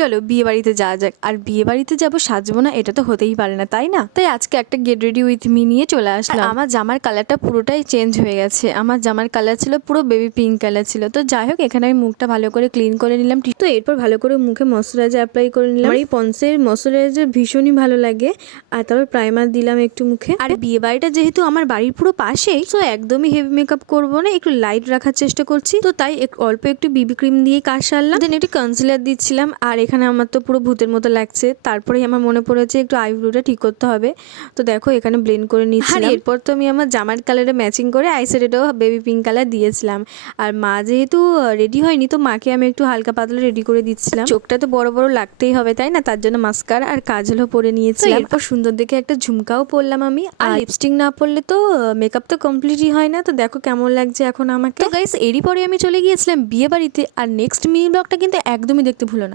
চলো বিয়ে বাড়িতে যাওয়া যাক। আর বিয়ে বাড়িতে যাবো, সাজবো না এটা তো হতেই পারে না, তাই না? তাই আজকে একটা গেট রেডি উইথ মি নিয়ে চলে আসলাম। আমার জামার কালারটা পুরোটাই চেঞ্জ হয়ে গেছে। আমার জামার কালার ছিল পুরো বেবি পিঙ্ক কালার ছিল। তো যাই হোক, এখানে আমি মুখটা ভালো করে ক্লিন করে নিলাম। তো এরপর ভালো করে মুখে ময়শ্চারাইজার অ্যাপ্লাই করে নিলাম। আমার এই পন্সের ময়শ্চারাইজার ভীষণই ভালো লাগে। আর তারপর প্রাইমার দিলাম একটু মুখে। আর বিয়ে বাড়িটা যেহেতু আমার বাড়ির পুরো পাশেই, তো একদমই হেভি মেকআপ করবো না, একটু লাইট রাখার চেষ্টা করছি। তো তাই অল্প একটু বিবি ক্রিম দিয়ে কাজ সারলাম, দেন একটু কনসিলার দিচ্ছিলাম। আর এখানে আমার তো পুরো ভূতের মতো লাগছে। তারপরেই আমার মনে পড়েছে একটু আইব্রোটা ঠিক করতে হবে। তো দেখো এখানে ব্লেন্ড করে নিচ্ছি। আর এরপর তো আমি আমার জামার কালারে ম্যাচিং করে আইশ্যাডোটাও বেবি পিঙ্ক কালার দিয়েছিলাম। আর মা যেহেতু রেডি হয়নি, তো মাকে আমি একটু হালকা পাতলা রেডি করে দিচ্ছিলাম। চোখটা তো বড় বড় লাগতেই হবে, তাই না? তার জন্য মাস্কারা আর কাজলও পরে নিয়েছিলাম। এরপর সুন্দর দেখে একটা ঝুমকাও পরলাম আমি। আর লিপস্টিক না পরলে তো মেকআপ তো কমপ্লিটই হয় না। তো দেখো কেমন লাগছে এখন আমাকে। তো গাইস, এরই পরে আমি চলে গিয়েছিলাম বিয়ে বাড়িতে। আর নেক্সট মিনি ব্লগটা কিন্তু একদমই দেখতে ভুলো না।